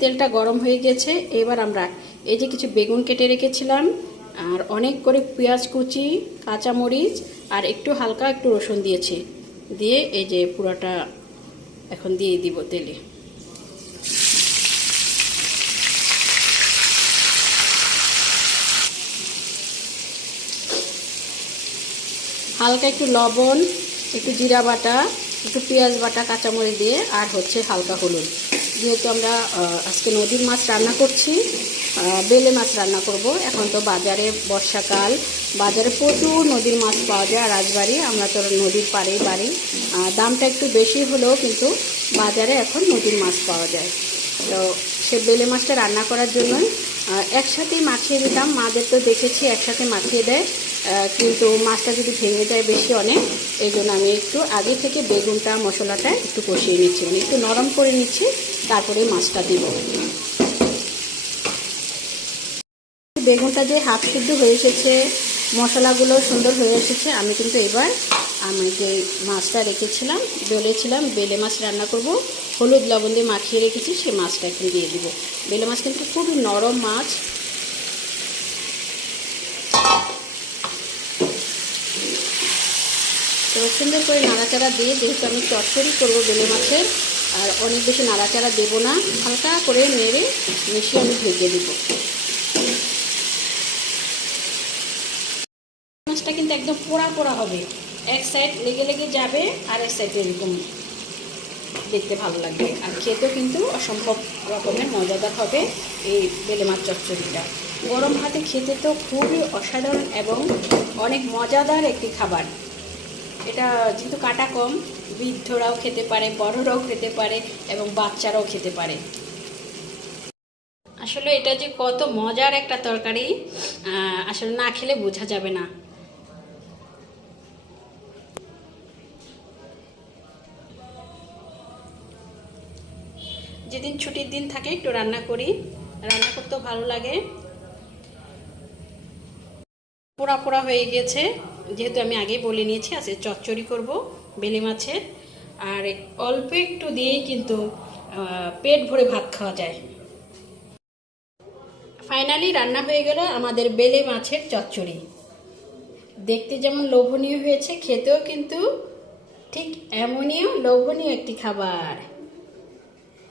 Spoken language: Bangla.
তেলটা গরম হয়ে গেছে, এবার আমরা এই যে কিছু বেগুন কেটে রেখেছিলাম, আর অনেক করে পেঁয়াজ কুচি, কাঁচামরিচ, আর একটু হালকা একটু রসুন দিয়েছি, দিয়ে এই যে পুরোটা এখন দিয়ে দিব তেলে। হালকা একটু লবণ, একটু জিরা বাটা, একটু পেঁয়াজ বাটা, কাঁচামরিচ দিয়ে, আর হচ্ছে হালকা হলুদ। যেহেতু আমরা আজকে নদীর মাছ রান্না করছি বেলে মাছ রান্না করব। এখন তো বাজারে বর্ষাকাল, বাজারে প্রচুর নদীর মাছ পাওয়া যায় রাজবাড়ি, আমরা তো নদীর পাড়েই বাড়ি। দামটা একটু বেশি হলেও কিন্তু বাজারে এখন নদীর মাছ পাওয়া যায়। তো সে বেলে মাছটা রান্না করার জন্য একসাথেই মাখিয়ে দিতাম। মাদের তো দেখেছি, একসাথে মাখিয়ে দেয়। কিন্তু মাছটা যদি ভেঙে যায় বেশি অনেক, এই জন্য আমি একটু আগে থেকে বেগুনটা, মশলাটা একটু কষিয়ে নিচ্ছি। মানে একটু নরম করে নিচ্ছি, তারপরে মাছটা দিব। বেগুনটা যে হাফ সিদ্ধ হয়ে এসেছে, মশলাগুলো সুন্দর হয়ে এসেছে, আমি কিন্তু এবার আমি যে মাছটা রেখেছিলাম, বেলেছিলাম, বেলে মাছ রান্না করব। হলুদ লবণ দিয়ে মাখিয়ে রেখেছি সেই মাছটা এখন দিয়ে দিব। বেলে মাছ কিন্তু খুবই নরম মাছ তো সুন্দর করে নাড়াচাড়া দিয়ে যেহেতু আমি চচ্চড়ি করব বেলে মাছের, আর অনেক বেশি নাড়াচাড়া দেবো না, হালকা করে নেড়ে মিশিয়ে আমি ঢেকে দেবো। মাছটা কিন্তু একদম পোড়া পোড়া হবে। এক সাইড লেগে লেগে যাবে, আর এক সাইডে এরকম দেখতে ভালো লাগবে। আর খেতেও কিন্তু অসম্ভব রকমের মজাদার হবে এই বেলে মাছ চচ্চড়িটা। গরম ভাতে খেতে তো খুবই অসাধারণ এবং অনেক মজাদার একটি খাবার। এটা যেহেতু কাটা কম, বৃদ্ধরাও খেতে পারে, বড়রাও খেতে পারে এবং বাচ্চারাও খেতে পারে। আসলে এটা যে কত মজার একটা তরকারি আসলে না খেলে বোঝা যাবে না। যেদিন ছুটির দিন থাকে একটু রান্না করি, রান্না করতেও ভালো লাগে। পোড়া পোড়া হয়ে গেছে। যেহেতু আমি আগেই বলে নিয়েছি, আজকে চচ্চড়ি করব, বেলে মাছের। আর অল্প একটু দিয়েই কিন্তু পেট ভরে ভাত খাওয়া যায়। ফাইনালি রান্না হয়ে গেল আমাদের বেলে মাছের চচ্চড়ি। দেখতে যেমন লোভনীয় হয়েছে, খেতেও কিন্তু ঠিক এমনইও লোভনীয় একটি খাবার।